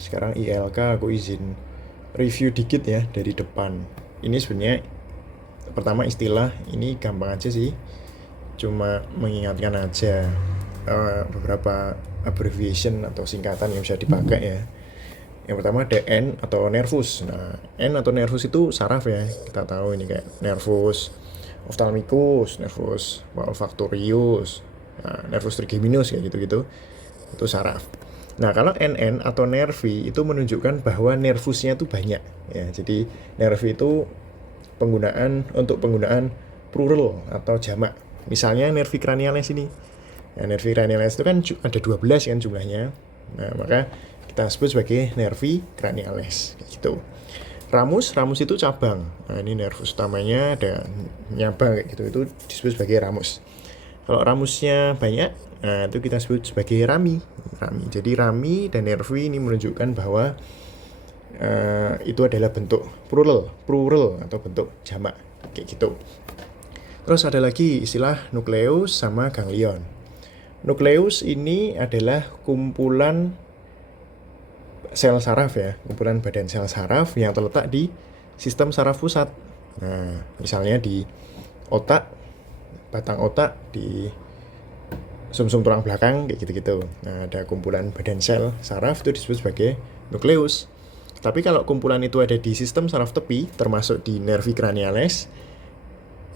Sekarang ILK aku izin review dikit ya dari depan. Ini sebenarnya pertama istilah ini gampang aja sih, cuma mengingatkan aja beberapa abbreviation atau singkatan yang bisa dipakai ya. Yang pertama ada N atau nervus. Nah, N atau nervus itu saraf ya. Kita tahu ini kayak nervus ophthalmicus, nervus olfactorius, nah, nervus trigeminus kayak gitu-gitu. Itu saraf. Nah, kalau NN atau nervi itu menunjukkan bahwa nervusnya itu banyak ya. Jadi nervi itu untuk penggunaan plural atau jamak. Misalnya nervi cranialis ini. Nah, nervi cranialis itu kan ada 12 kan jumlahnya. Nah, maka kita sebut sebagai nervi cranialis gitu. Ramus itu cabang. Nah, ini nervus utamanya ada nyabang kayak gitu, itu disebut sebagai ramus. Kalau ramusnya banyak, nah itu kita sebut sebagai rami. Jadi rami dan nervi ini menunjukkan bahwa itu adalah bentuk plural atau bentuk jamak kayak gitu. Terus ada lagi istilah nukleus sama ganglion. Nukleus ini adalah kumpulan sel saraf ya, kumpulan badan sel saraf yang terletak di sistem saraf pusat. Nah, misalnya di otak, batang otak, di sumsum tulang belakang kayak gitu-gitu. Nah, ada kumpulan badan sel saraf itu disebut sebagai nukleus. Tapi kalau kumpulan itu ada di sistem saraf tepi, termasuk di nervi cranialis,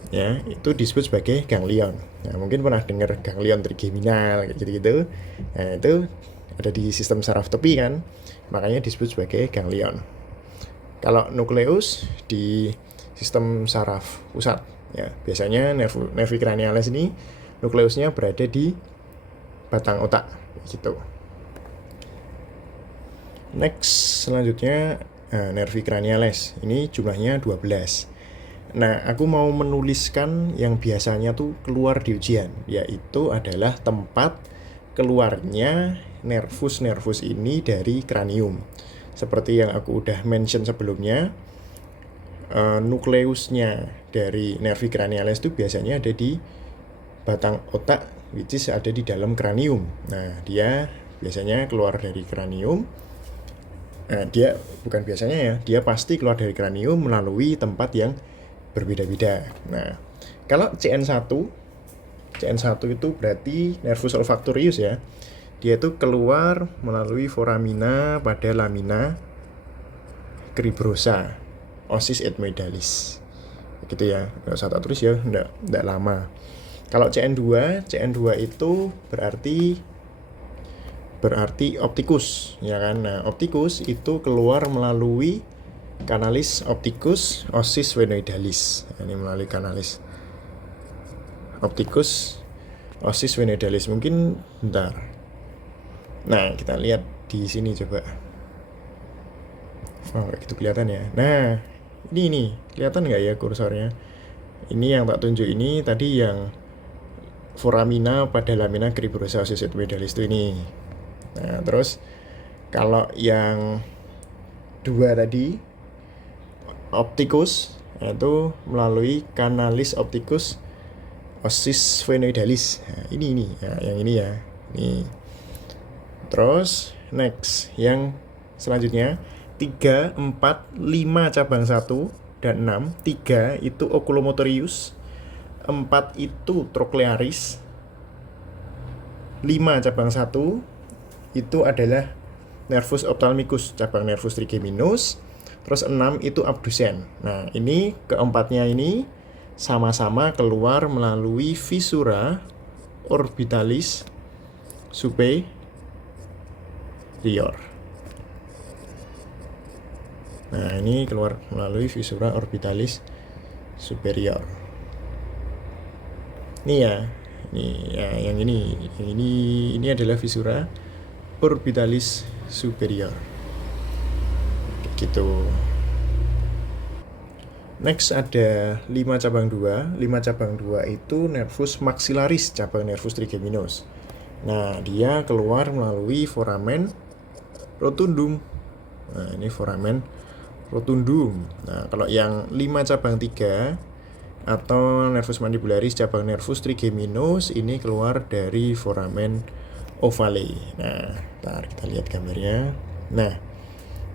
ya, itu disebut sebagai ganglion. Nah, mungkin pernah dengar ganglion trigeminal kayak gitu-gitu. Nah, itu ada di sistem saraf tepi kan, makanya disebut sebagai ganglion. Kalau nukleus di sistem saraf pusat, ya, biasanya nervi cranialis ini nukleusnya berada di batang otak gitu. Next, selanjutnya nervi cranialis. Ini jumlahnya 12. Nah, aku mau menuliskan yang biasanya tuh keluar di ujian, yaitu adalah tempat keluarnya nervus ini dari kranium. Seperti yang aku udah mention sebelumnya, nukleusnya dari nervi cranialis itu biasanya ada di batang otak, which is ada di dalam kranium. Nah, dia biasanya keluar dari kranium. Nah, dia bukan biasanya ya, dia pasti keluar dari kranium melalui tempat yang berbeda-beda. Nah, kalau CN1 itu berarti nervus olfactorius ya. Dia itu keluar melalui foramina pada lamina cribrosa, osis ethmoidalis. Gitu ya. Kalau saya tulis ya enggak lama. Kalau CN2 itu berarti optikus ya kan. Nah, optikus itu keluar melalui kanalis opticus osis venoidalis. Ini melalui kanalis opticus osis venoidalis. Mungkin bentar. Nah, kita lihat di sini coba. Oh, kayak gitu kelihatan ya. Nah, ini kelihatan nggak ya kursornya? Ini yang tak tunjuk ini tadi yang foramina pada lamina cribrosa osis ethmoidalis itu ini. Nah, terus kalau yang dua tadi opticus itu melalui kanalis opticus osis venoidalis. Nah, ini ya, yang ini ya. Nih. Terus next yang selanjutnya 3, 4, 5 cabang 1 dan 6. 3 itu oculomotorius, 4 itu trochlearis, 5 cabang 1 itu adalah nervus ophthalmicus, cabang nervus trigeminus. Terus 6 itu abdusen. Nah, ini keempatnya ini sama-sama keluar melalui visura orbitalis superior. Nah, ini keluar melalui visura orbitalis superior. Ini ya. Yang ini adalah visura orbitalis superior. Gitu. Next ada 5 cabang 2. 5 cabang 2 itu nervus maxillaris, cabang nervus trigeminus. Nah, dia keluar melalui foramen rotundum. Nah, ini foramen rotundum. Nah, kalau yang 5 cabang 3 atau nervus mandibularis cabang nervus trigeminus ini keluar dari foramen ovale. Nah, ntar kita lihat gambarnya. Nah,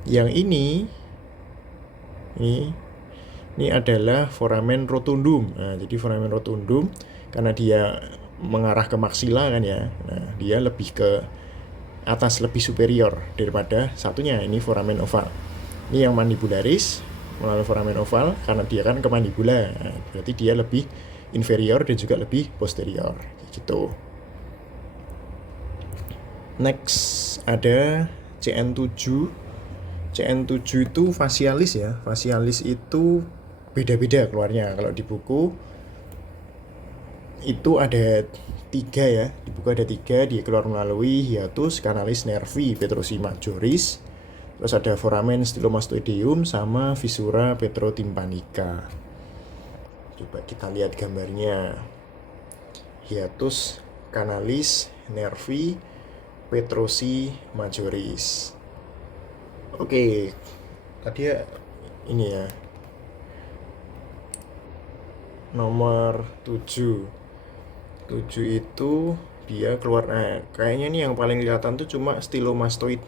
yang ini adalah foramen rotundum. Nah, jadi foramen rotundum karena dia mengarah ke maksila kan ya. Nah, dia lebih ke atas, lebih superior daripada satunya. Ini foramen oval. Ini yang mandibularis melalui foramen oval karena dia kan ke mandibula. Nah, berarti dia lebih inferior dan juga lebih posterior gitu. Next ada CN7. CN7 itu fasialis ya. Fasialis itu beda-beda keluarnya. Kalau di buku itu ada 3 ya. Di buku ada 3, dia keluar melalui hiatus canalis nervi petrosi majoris. Terus ada foramen stylomastoideum sama fissura petrotympanica. Coba kita lihat gambarnya. Hiatus canalis nervi petrosi majoris. Oke, tadi ya ini ya. Nomor 7. 7 itu dia keluar, kayaknya nih yang paling kelihatan tuh cuma stylomastoid.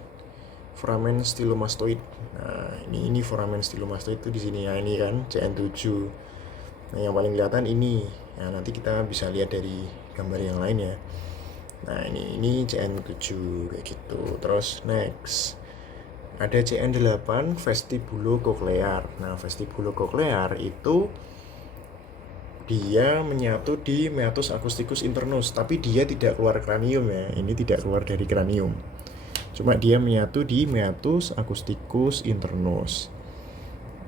Foramen stylomastoid. Nah, ini foramen stylomastoid itu di sini ya, ini kan CN7. Nah, yang paling kelihatan ini. Nah, nanti kita bisa lihat dari gambar yang lain ya. Nah, ini CN7 kayak gitu. Terus next ada CN8 vestibulococlear. Nah, vestibulococlear itu dia menyatu di meatus acousticus internus, tapi dia tidak keluar kranium ya. Ini tidak keluar dari kranium. Cuma dia menyatu di meatus acousticus internus.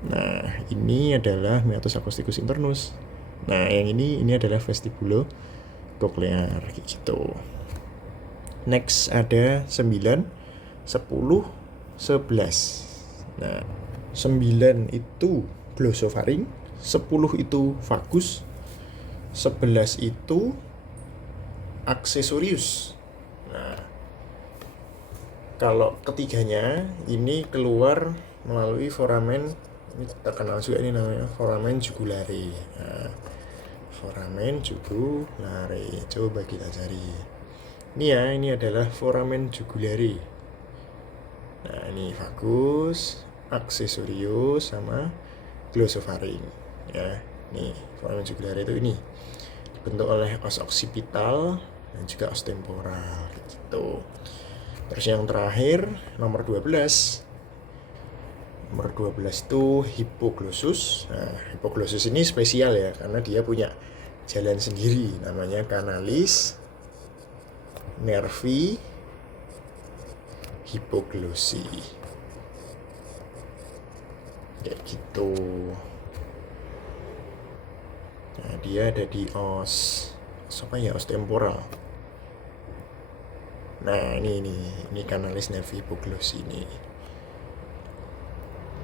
Nah, ini adalah meatus acousticus internus. Nah, yang ini adalah vestibulococlear gitu. Next ada 9, 10, 11. Nah, 9 itu glosopharynx, 10 itu vagus, 11 itu accessorius. Nah, kalau ketiganya ini keluar melalui foramen, ini terkenal juga ini namanya foramen jugulare. Nah, foramen jugulare. Coba kita cari. Ini ya, ini adalah foramen jugulare. Nah, ini vagus, accessorius sama glosopharynx ya. Nih, foramen jugulare itu ini dibentuk oleh os occipital dan juga os temporal gitu. Terus yang terakhir nomor 12. Nomor 12 itu hipoglossus. Nah, hipoglossus ini spesial ya karena dia punya jalan sendiri namanya canalis nervi hipoglossi. Kayak gitu. Nah, dia ada di os apa ya, os temporal. Nah, ini canalis nervi hipoglossi ini.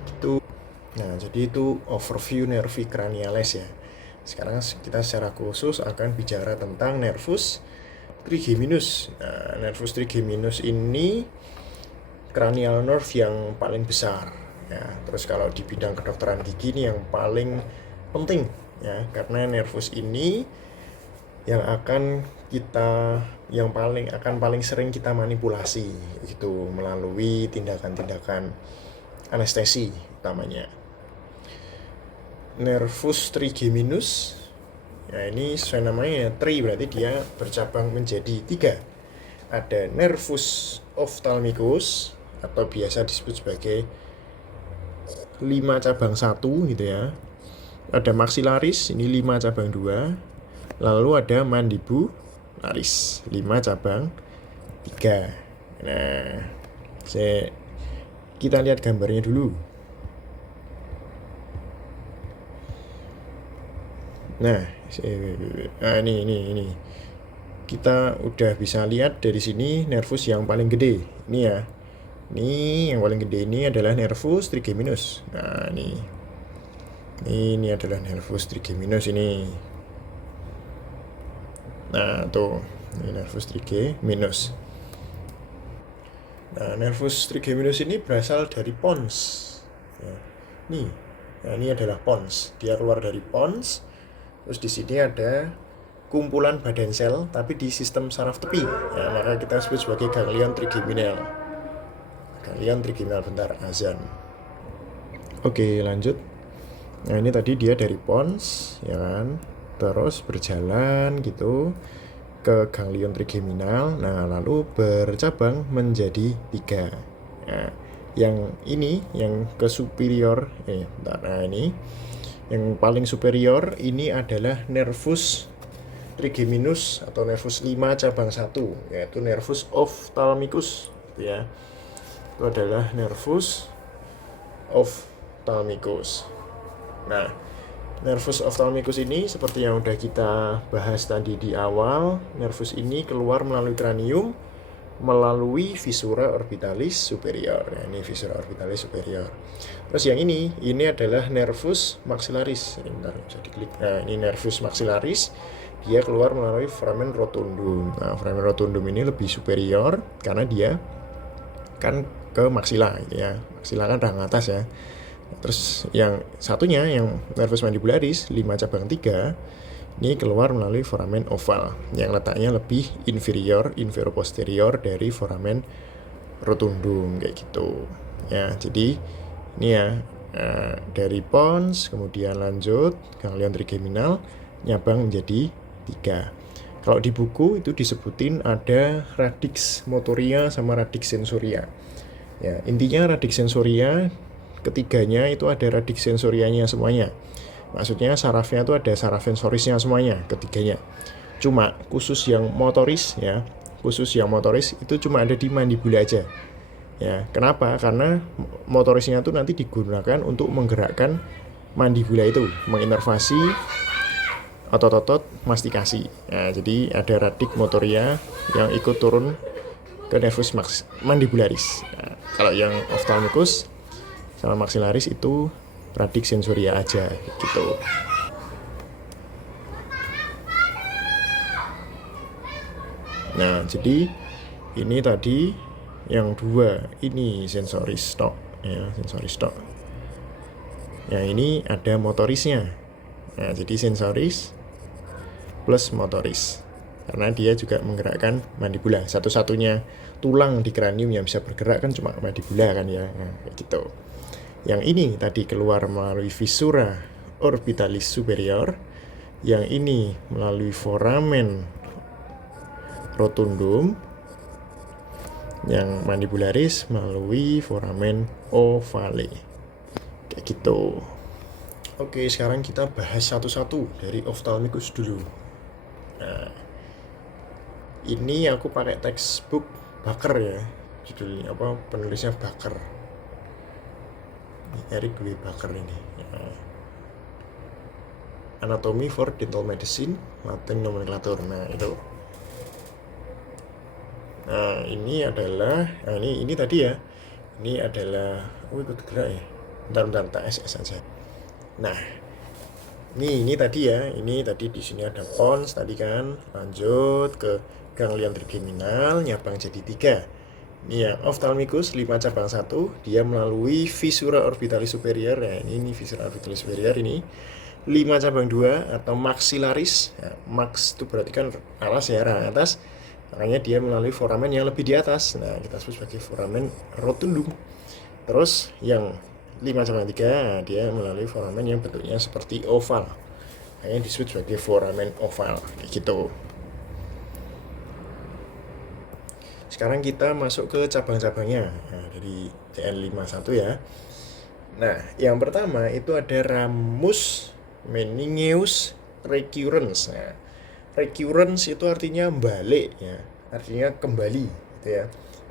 Itu. Nah, jadi itu overview nervi cranialis ya. Sekarang kita secara khusus akan bicara tentang nervus trigeminus. Nah, nervus trigeminus ini cranial nerve yang paling besar ya. Terus kalau di bidang kedokteran gigi ini yang paling penting ya, karena nervus ini yang paling sering kita manipulasi gitu melalui tindakan-tindakan anestesi utamanya. Nervus trigeminus ya, ini sesuai namanya tri, berarti dia bercabang menjadi 3. Ada nervus ophthalmicus atau biasa disebut sebagai 5 cabang 1 gitu ya. Ada maxillaris, ini 5 cabang 2. Lalu ada mandibularis, 5 cabang 3. Nah, kita lihat gambarnya dulu. Nah, ini. Kita udah bisa lihat dari sini nervus yang paling gede. Ini ya. Ini yang paling gede ini adalah nervus trigeminus. Nah, ini adalah nervus trigeminus ini. Nah, tuh. Ini nervus trigeminus. Nah, nervus trigeminus ini berasal dari pons. Ya. Nah, ini adalah pons. Dia keluar dari pons. Terus di sini ada kumpulan badan sel tapi di sistem saraf tepi ya, maka kita sebut sebagai ganglion trigeminal ganglion trigeminal bentar azan. Oke, lanjut. Nah, ini tadi dia dari pons, ya kan, terus berjalan gitu ke ganglion trigeminal. Nah, lalu bercabang menjadi 3. Nah, yang ini yang ke superior, bentar. Nah, ini yang paling superior ini adalah nervus trigeminus atau nervus 5 cabang 1, yaitu nervus ophthalmicus, gitu ya. Itu adalah nervus ophthalmicus. Nah, nervus ophthalmicus ini seperti yang udah kita bahas tadi di awal, nervus ini keluar melalui kranium melalui visura orbitalis superior. Nah, ini visura orbitalis superior. Terus yang ini adalah nervus maxillaris. Bentar, bisa diklik. Nah, ini nervus maxillaris. Dia keluar melalui foramen rotundum. Nah, foramen rotundum ini lebih superior karena dia kan ke maksila gitu ya. Maksila kan rahang atas ya. Terus yang satunya yang nervus mandibularis 5 cabang 3 ini keluar melalui foramen oval yang letaknya lebih inferior posterior dari foramen rotundum kayak gitu ya. Jadi ini ya, dari pons kemudian lanjut ganglion trigeminal nyabang menjadi 3. Kalau di buku itu disebutin ada radix motoria sama radix sensoria ya. Intinya radix sensoria ketiganya itu ada radix sensorianya semuanya. Maksudnya sarafnya itu ada saraf sensorisnya semuanya, ketiganya. Cuma khusus yang motoris ya, itu cuma ada di mandibula aja. Ya, kenapa? Karena motorisnya itu nanti digunakan untuk menggerakkan mandibula itu, menginervasi otot-otot mastikasi. Ya, jadi ada radik motoria yang ikut turun ke nervus mandibularis. Nah, kalau yang ophthalmicus sama maxillaris itu radik sensoria aja gitu. Nah, jadi ini tadi yang 2 ini sensoris tok ya, sensoris tok. Yang ini ada motorisnya. Nah, jadi sensoris plus motoris. Karena dia juga menggerakkan mandibula. Satu-satunya tulang di kranium yang bisa bergerak kan cuma mandibula kan ya. Nah, kayak gitu. Yang ini tadi keluar melalui visura orbitalis superior, yang ini melalui foramen rotundum, yang mandibularis melalui foramen ovale. Kayak gitu. Oke, sekarang kita bahas satu-satu dari ophthalmicus dulu. Nah, ini aku pakai textbook Baker ya, judulnya apa, penulisnya Baker. Eric W. Baker ini ya. Anatomy for Dental Medicine, Latin Nomenclature. Nah itu. Nah ini adalah, ini tadi ya. Ini adalah, ikut gerak ya. Bentar, tak SS aja. Nah, ini tadi ya. Ini tadi di sini ada pons tadi kan. Lanjut ke ganglion trigeminal, nyabang jadi 3. Ini yang ophthalmicus 5 cabang 1, dia melalui visura orbitalis superior. Ya, ini visura orbitalis superior ini 5 cabang 2 atau maxillaris. Ya, max itu berarti kan alas ya, rahang atas. Makanya dia melalui foramen yang lebih di atas. Nah, kita sebut sebagai foramen rotundum. Terus yang 5 cabang 3 dia melalui foramen yang bentuknya seperti oval. Makanya disebut sebagai foramen oval gitu. Sekarang kita masuk ke cabang-cabangnya. Nah, dari CN51 ya. Nah, yang pertama itu ada ramus meningeus recurrens. Nah, recurrens itu artinya balik ya. Artinya kembali gitu ya.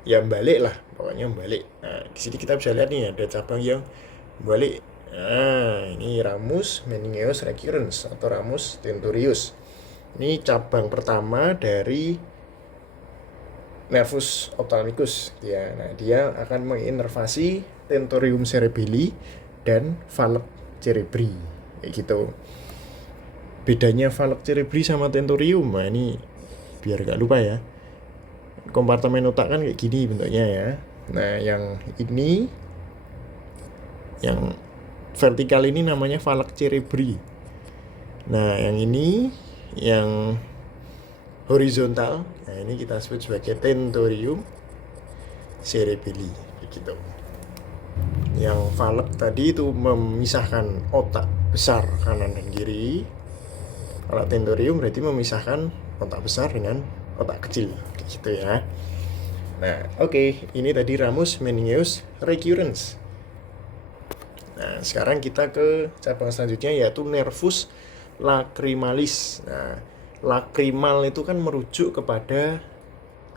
Ya balik lah, pokoknya balik. Nah, di sini kita bisa lihat nih ada cabang yang balik. Nah, ini ramus meningeus recurrens atau ramus tentorius. Ini cabang pertama dari nervus ophthalmicus ya. Nah, dia akan menginervasi tentorium cerebelli dan valve cerebri kayak gitu. Bedanya valve cerebri sama tentorium, nah ini biar gak lupa ya. Kompartemen otak kan kayak gini bentuknya ya. Nah, yang ini yang vertikal ini namanya valve cerebri. Nah, yang ini yang horizontal, nah ini kita sebut sebagai tentorium cerebelli gitu. Yang valve tadi itu memisahkan otak besar kanan dan kiri. Kalau tentorium berarti memisahkan otak besar dengan otak kecil, gitu ya. Nah, oke, ini tadi ramus meningeus recurrens. Nah, sekarang kita ke cabang selanjutnya yaitu nervus lacrimalis. Nah, lacrimal itu kan merujuk kepada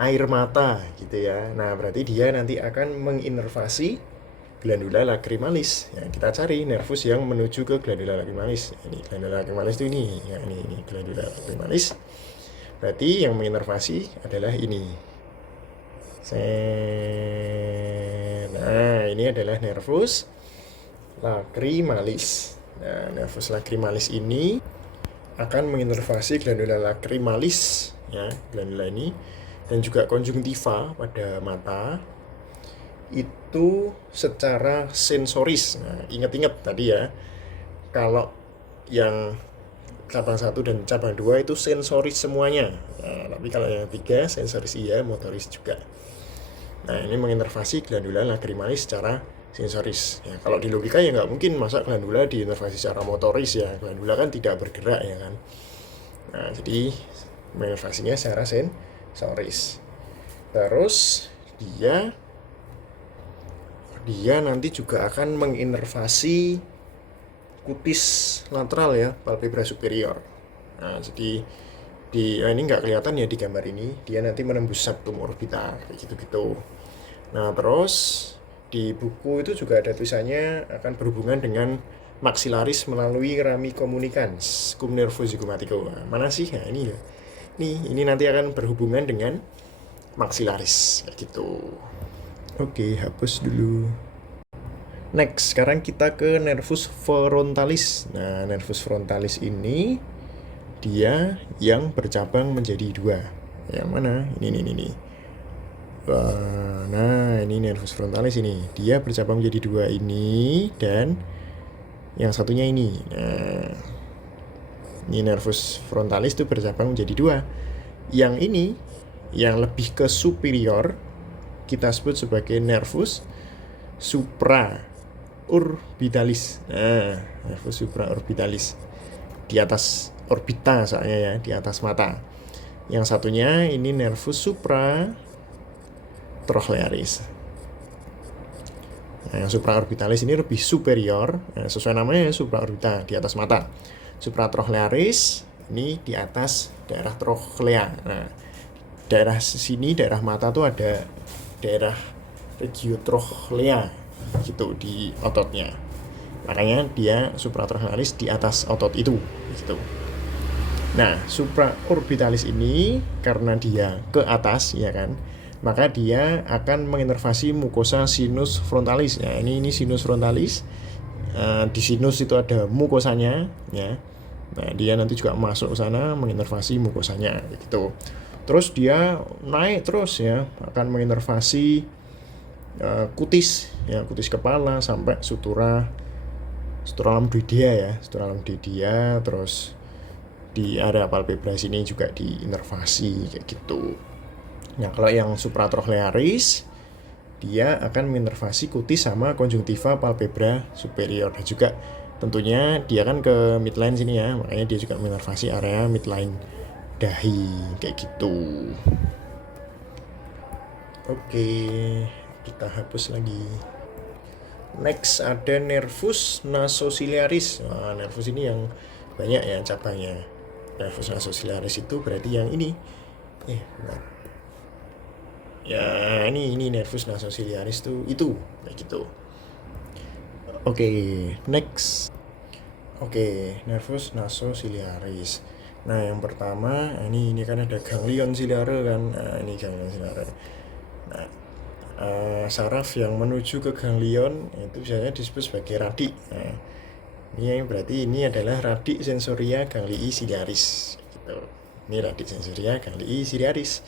air mata gitu ya. Nah, berarti dia nanti akan menginervasi glandula lacrimalis. Ya, kita cari nervus yang menuju ke glandula lacrimalis. Ini glandula lacrimalis itu ini, ya ini glandula lacrimalis. Berarti yang menginervasi adalah ini. Nah, ini adalah nervus lacrimalis. Nah, nervus lacrimalis ini akan menginervasi glandula lacrimalis, ya, glandula ini, dan juga konjungtiva pada mata itu secara sensoris. Nah, ingat-ingat tadi ya, kalau yang cabang 1 dan cabang 2 itu sensoris semuanya. Nah, tapi kalau yang 3 sensoris iya, motoris juga. Nah, ini menginervasi glandula lacrimalis secara sensoris. Ya, kalau di logika ya nggak mungkin masa glandula diinervasi secara motoris ya. Glandula kan tidak bergerak ya kan. Nah, jadi menginervasinya secara sensoris. Terus dia nanti juga akan menginervasi kutis lateral ya, palpebra superior. Nah, jadi ini nggak kelihatan ya di gambar ini, dia nanti menembus septum orbita kayak gitu-gitu. Nah, terus di buku itu juga ada tulisannya akan berhubungan dengan maxillaris melalui rami communicans cum nervo zygomatico. Nah, mana sih? Nah, ini ya. Ini nanti akan berhubungan dengan maxillaris kayak gitu. Oke, hapus dulu. Next, sekarang kita ke nervus frontalis. Nah, nervus frontalis ini dia yang bercabang menjadi 2. Yang mana? Ini. Nah, ini nervus frontalis ini. Dia bercabang menjadi 2 ini, dan yang satunya ini. Nah, ini nervus frontalis itu bercabang menjadi 2. Yang ini, yang lebih ke superior, kita sebut sebagai nervus supraorbitalis. Nah, nervus supraorbitalis. Di atas orbita soalnya ya, di atas mata. Yang satunya ini nervus supratrochlearis. Nah, yang supraorbitalis ini lebih superior, nah, sesuai namanya supraorbita, di atas mata. Supratrochlearis ini di atas daerah trochlea. Nah, daerah sini, daerah mata tuh ada daerah regiotrochlea gitu di ototnya. Makanya dia supratrochlearis di atas otot itu gitu. Nah, supraorbitalis ini karena dia ke atas ya kan, maka dia akan menginervasi mukosa sinus frontalis. Ya, ini sinus frontalis. Di sinus itu ada mukosanya ya. Nah, dia nanti juga masuk ke sana menginervasi mukosanya gitu. Terus dia naik terus ya, akan menginervasi kutis ya, kutis kepala sampai sutura lambdoidea ya, sutura lambdoidea, terus di area palpebra sini juga diinervasi kayak gitu. Nah, kalau yang supratrochlearis dia akan menginervasi kutis sama konjungtiva palpebra superior, dan juga tentunya dia kan ke midline sini ya, makanya dia juga menginervasi area midline dahi kayak gitu. Oke, kita hapus lagi. Next ada nervus nasociliaris. Nah, nervus ini yang banyak ya cabangnya. Nervus nasociliaris itu berarti yang ini. Benar. Ya, ini nervus nasociliaris itu kayak gitu. Oke, next. Oke, nervus nasociliaris. Nah, yang pertama ini kan ada ganglion ciliare kan. Nah, ini ganglion ciliare. Nah, saraf yang menuju ke ganglion itu biasanya disebut sebagai radi. Nah, ini berarti ini adalah radi sensoria ganglii ciliaris gitu. Ini radi sensoria ganglii ciliaris.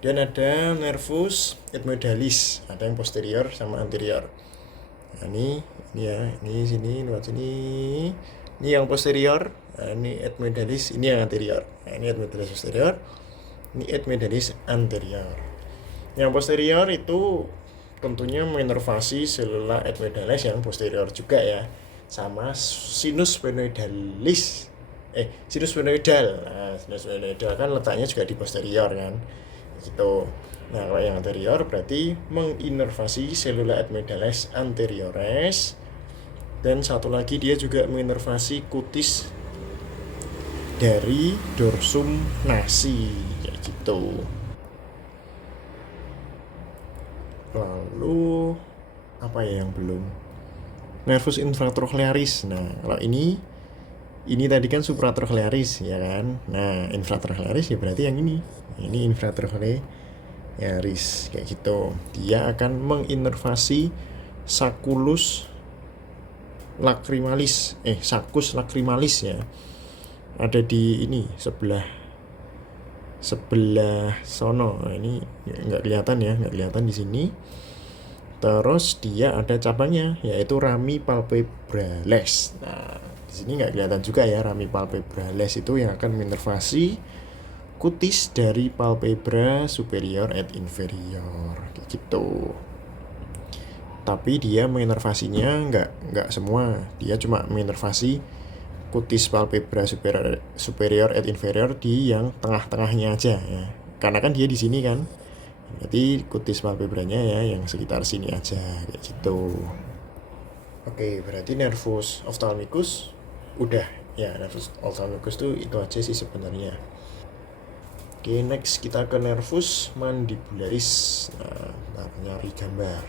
Dan ada nervus ethmoidalis, ada yang posterior sama anterior. Nah, ini ya, ini sini lewat sini. Ini yang posterior, nah, ini ethmoidalis, ini yang anterior. Nah, ini ethmoidalis posterior, ini ethmoidalis anterior. Yang posterior itu tentunya menginervasi selula ethmoidalis yang posterior juga ya, sama sinus sphenoidalis. Sinus sphenoidal. Nah, sinus sphenoidal kan letaknya juga di posterior kan, gitu. Nah, kalau yang anterior berarti menginervasi selula ethmoidalis anteriores, dan satu lagi dia juga menginervasi kutis dari dorsum nasi, kayak gitu. Lalu apa ya yang belum? Nervus infratrochlearis. Nah, kalau ini tadi kan supratrochlearis ya kan. Nah, infratrochlearis ya berarti yang ini. Ini infratrochlearis kayak gitu. Dia akan menginervasi saculus lacrimalis, saccus lacrimalis ya. Ada di ini sebelah sono. Nah, ini nggak kelihatan ya, nggak kelihatan di sini. Terus dia ada cabangnya yaitu rami palpebrales. Nah, di sini nggak kelihatan juga ya, rami palpebrales itu yang akan menginervasi kutis dari palpebra superior et inferior kayak gitu. Tapi dia menginervasinya nggak semua, dia cuma menginervasi kutis palpebra superior et inferior di yang tengah-tengahnya aja ya. Karena kan dia di sini kan. Berarti kutis palpebranya ya yang sekitar sini aja kayak gitu. Oke, berarti nervus ophthalmicus udah ya. Nervus ophthalmicus tuh itu aja sih sebenarnya. Oke, next kita ke nervus mandibularis. Nah, nyari gambar.